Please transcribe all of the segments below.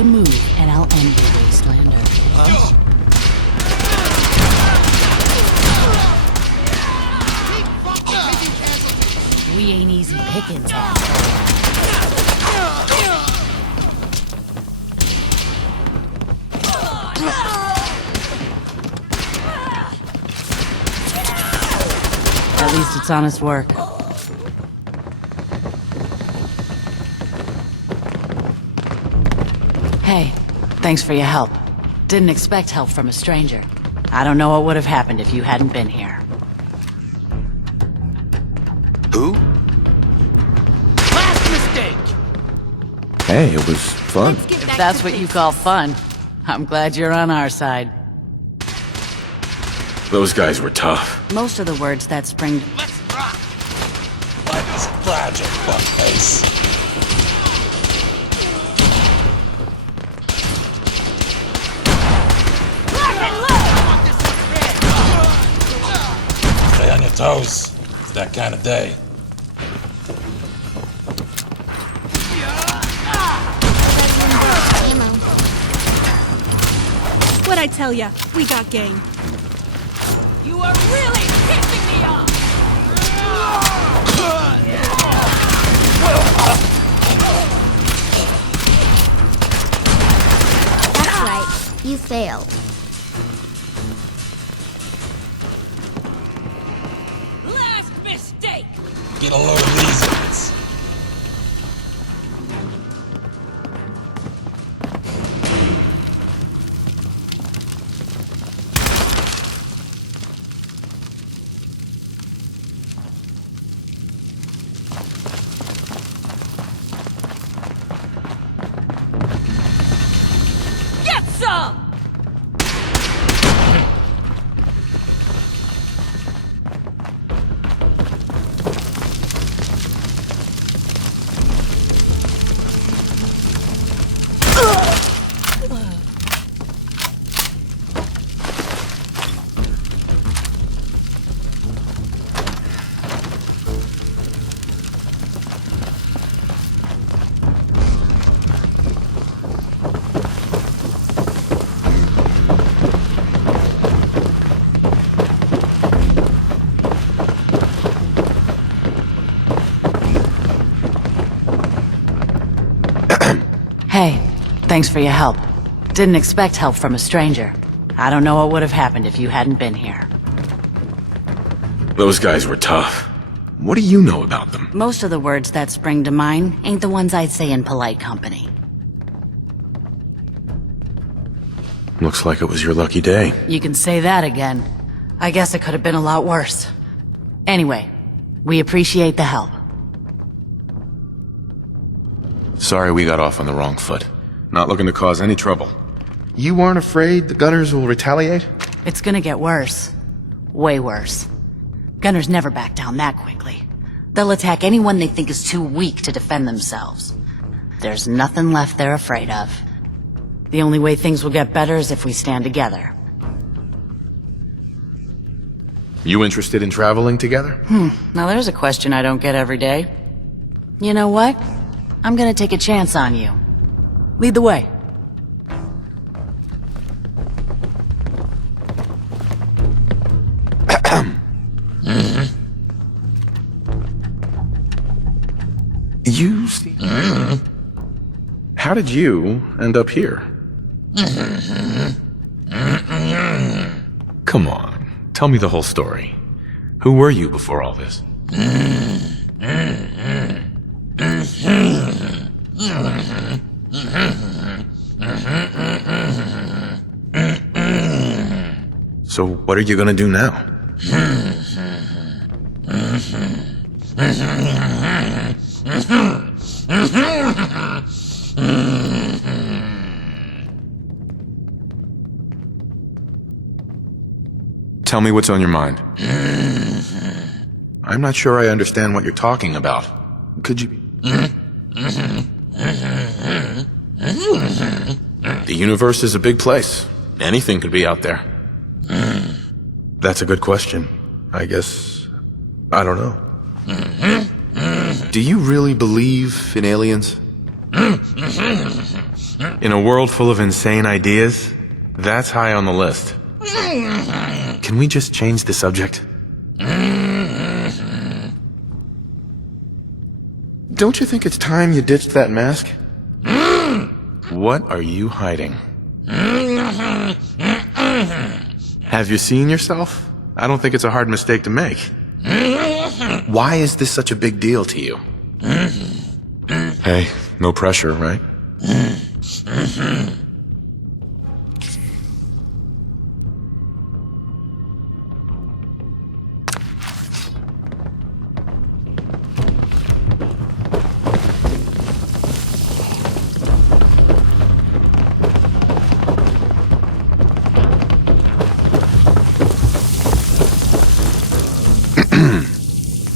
a move, and I'll end you, Wastelander. We ain't easy pickings, asshole. At least it's honest work. Hey, thanks for your help. Didn't expect help from a stranger. I don't know what would have happened if you hadn't been here. Who? Last mistake! Hey, it was fun. If that's what you call fun, I'm glad you're on our side. Those guys were tough. Most of the words that spring... Let's rock! Life is fragile, fuckface. Stay on your toes. It's that kind of day. What'd I tell ya? We got game. You are really pissing me off! That's right. You failed. Last mistake! Get a load of these idiots. Get some! Hey, thanks for your help. Didn't expect help from a stranger. I don't know what would have happened if you hadn't been here. Those guys were tough. What do you know about them? Most of the words that spring to mind ain't the ones I'd say in polite company. Looks like it was your lucky day. You can say that again. I guess it could have been a lot worse. Anyway, we appreciate the help. Sorry we got off on the wrong foot. Not looking to cause any trouble. You aren't afraid the Gunners will retaliate? It's gonna get worse. Way worse. Gunners never back down that quickly. They'll attack anyone they think is too weak to defend themselves. There's nothing left they're afraid of. The only way things will get better is if we stand together. You interested in traveling together? Now there's a question I don't get every day. You know what? I'm gonna take a chance on you. Lead the way. You see... How did you end up here? Come on, tell me the whole story. Who were you before all this? So what are you gonna do now? Tell me what's on your mind. I'm not sure I understand what you're talking about. Could you... The universe is a big place. Anything could be out there. That's a good question. I guess... I don't know. Do you really believe in aliens? In a world full of insane ideas, that's high on the list. Can we just change the subject? Don't you think it's time you ditched that mask? What are you hiding? Have you seen yourself? I don't think it's a hard mistake to make. Why is this such a big deal to you? Hey, no pressure, right?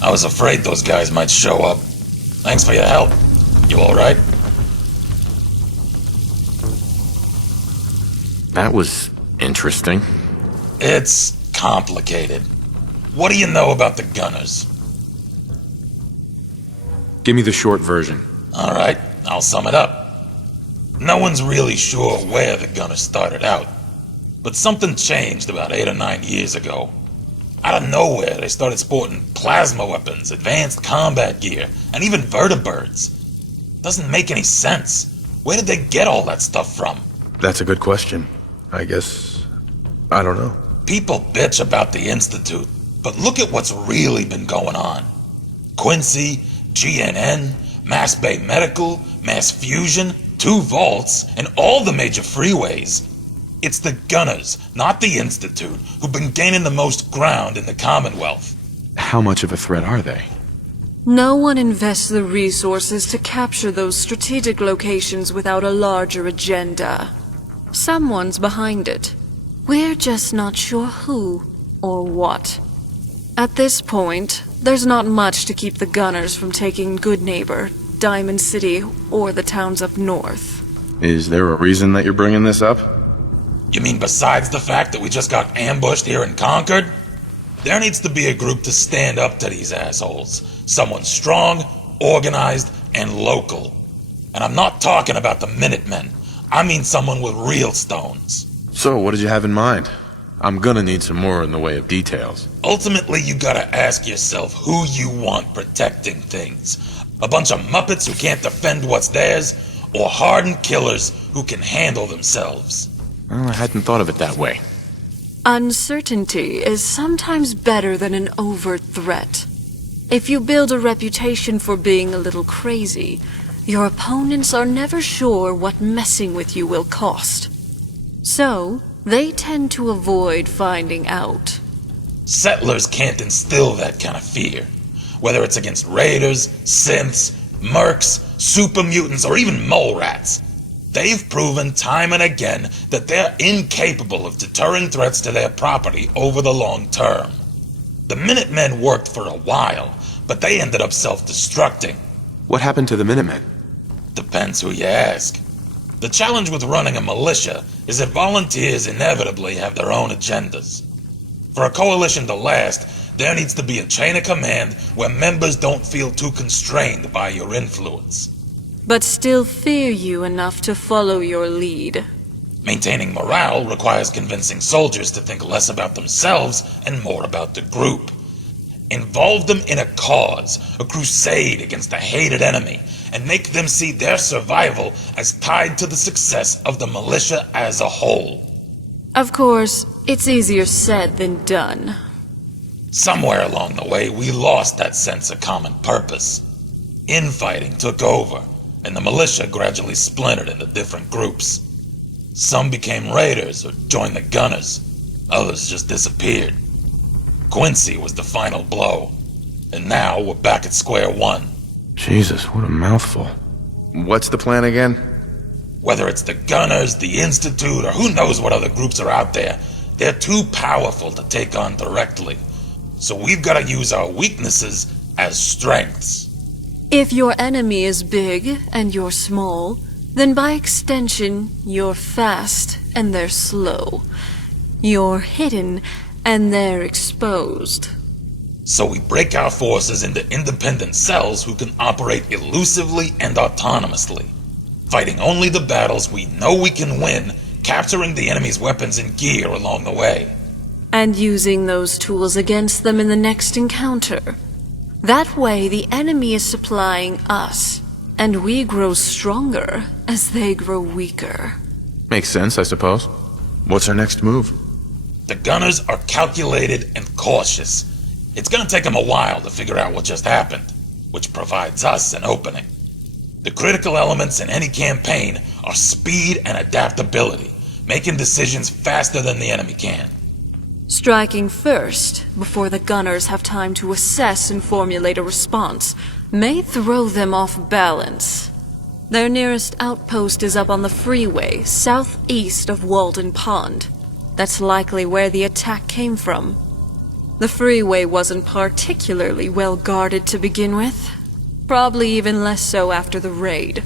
I was afraid those guys might show up. Thanks for your help. You alright? That was interesting. It's complicated. What do you know about the Gunners? Give me the short version. Alright, I'll sum it up. No one's really sure where the Gunners started out, but something changed about 8 or 9 years ago. Out of nowhere, they started sporting plasma weapons, advanced combat gear, and even vertibirds. Doesn't make any sense. Where did they get all that stuff from? That's a good question. I guess... I don't know. People bitch about the Institute, but look at what's really been going on. Quincy, GNN, Mass Bay Medical, Mass Fusion, 2 vaults, and all the major freeways. It's the Gunners, not the Institute, who've been gaining the most ground in the Commonwealth. How much of a threat are they? No one invests the resources to capture those strategic locations without a larger agenda. Someone's behind it. We're just not sure who or what. At this point, there's not much to keep the Gunners from taking Good Neighbor, Diamond City, or the towns up north. Is there a reason that you're bringing this up? You mean besides the fact that we just got ambushed here in Concord? There needs to be a group to stand up to these assholes. Someone strong, organized, and local. And I'm not talking about the Minutemen. I mean someone with real stones. So, what did you have in mind? I'm gonna need some more in the way of details. Ultimately, you gotta ask yourself who you want protecting things. A bunch of Muppets who can't defend what's theirs, or hardened killers who can handle themselves. Well, I hadn't thought of it that way. Uncertainty is sometimes better than an overt threat. If you build a reputation for being a little crazy, your opponents are never sure what messing with you will cost. So, they tend to avoid finding out. Settlers can't instill that kind of fear. Whether it's against raiders, synths, mercs, super mutants, or even mole rats. They've proven time and again that they're incapable of deterring threats to their property over the long term. The Minutemen worked for a while, but they ended up self-destructing. What happened to the Minutemen? Depends who you ask. The challenge with running a militia is that volunteers inevitably have their own agendas. For a coalition to last, there needs to be a chain of command where members don't feel too constrained by your influence. But still fear you enough to follow your lead. Maintaining morale requires convincing soldiers to think less about themselves and more about the group. Involve them in a cause, a crusade against a hated enemy, and make them see their survival as tied to the success of the militia as a whole. Of course, it's easier said than done. Somewhere along the way, we lost that sense of common purpose. Infighting took over, and the militia gradually splintered into different groups. Some became raiders or joined the Gunners. Others just disappeared. Quincy was the final blow, and now we're back at square one. Jesus, what a mouthful. What's the plan again? Whether it's the Gunners, the Institute, or who knows what other groups are out there, they're too powerful to take on directly. So we've got to use our weaknesses as strengths. If your enemy is big and you're small, then by extension, you're fast and they're slow. You're hidden and they're exposed. So we break our forces into independent cells who can operate elusively and autonomously. fighting only the battles we know we can win, capturing the enemy's weapons and gear along the way. And using those tools against them in the next encounter. That way, the enemy is supplying us, and we grow stronger as they grow weaker. Makes sense, I suppose. What's our next move? The gunners are calculated and cautious. It's gonna take them a while to figure out what just happened, which provides us an opening. The critical elements in any campaign are speed and adaptability, making decisions faster than the enemy can. Striking first, before the gunners have time to assess and formulate a response, may throw them off balance. Their nearest outpost is up on the freeway, southeast of Walden Pond. That's likely where the attack came from. The freeway wasn't particularly well guarded to begin with. Probably even less so after the raid.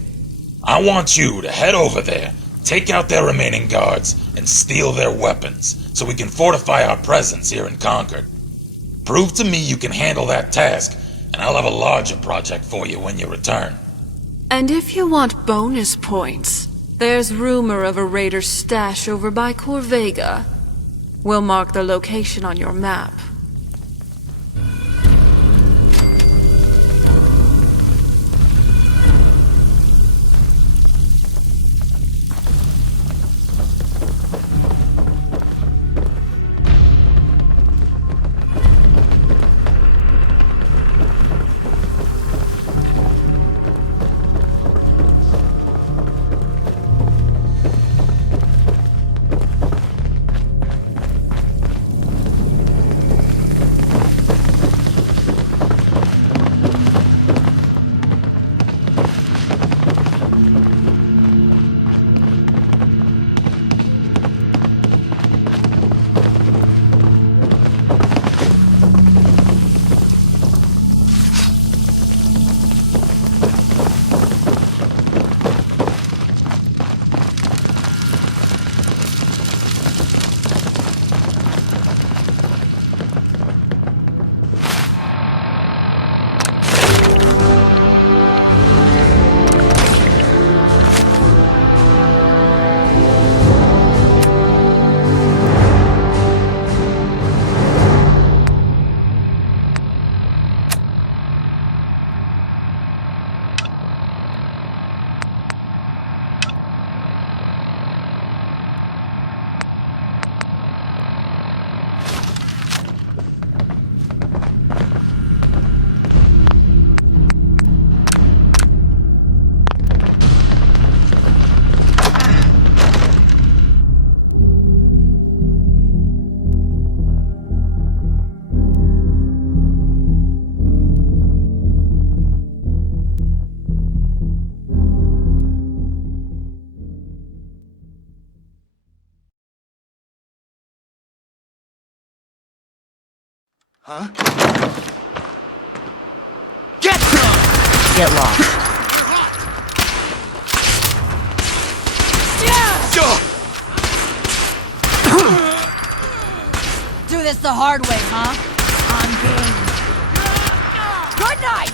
I want you to head over there, take out their remaining guards, and steal their weapons, so we can fortify our presence here in Concord. Prove to me you can handle that task, and I'll have a larger project for you when you return. And if you want bonus points, there's rumor of a raider's stash over by Corvega. We'll mark the location on your map. Huh? Get some! Get lost. Do this the hard way, huh? I'm game. Good night!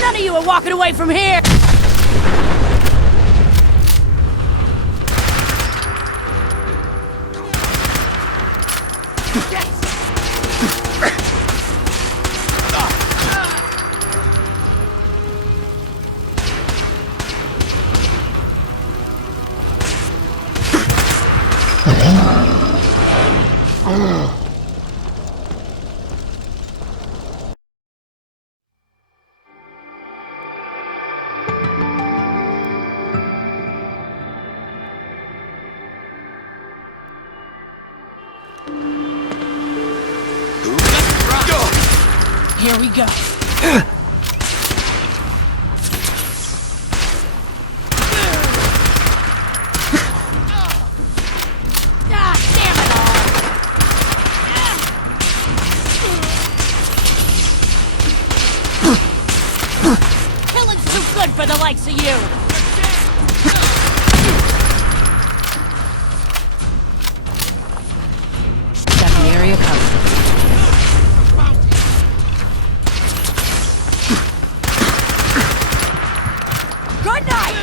None of you are walking away from here! Here we go. the likes of you! Got the area covered. Good night!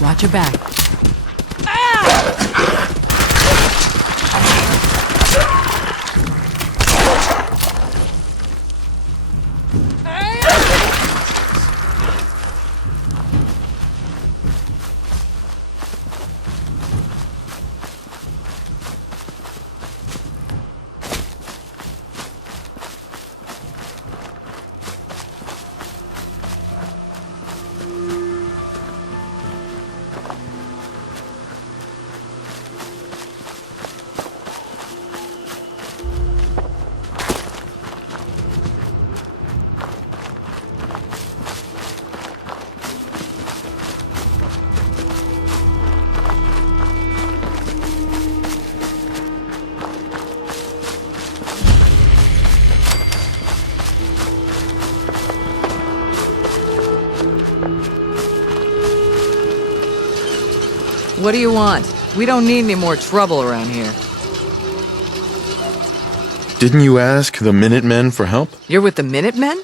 Watch your back. What do you want? We don't need any more trouble around here. Didn't you ask the Minutemen for help? You're with the Minutemen?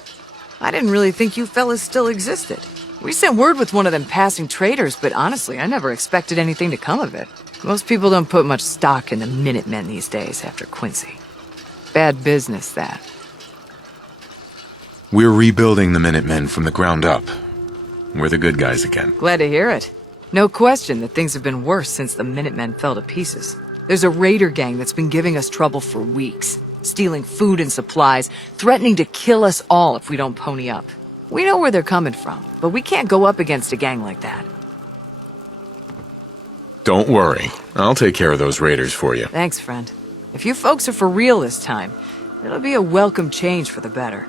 I didn't really think you fellas still existed. We sent word with one of them passing traders, but honestly, I never expected anything to come of it. Most people don't put much stock in the Minutemen these days after Quincy. Bad business, that. We're rebuilding the Minutemen from the ground up. We're the good guys again. Glad to hear it. No question that things have been worse since the Minutemen fell to pieces. There's a raider gang that's been giving us trouble for weeks, stealing food and supplies, threatening to kill us all if we don't pony up. We know where they're coming from, but we can't go up against a gang like that. Don't worry. I'll take care of those raiders for you. Thanks, friend. If you folks are for real this time, it'll be a welcome change for the better.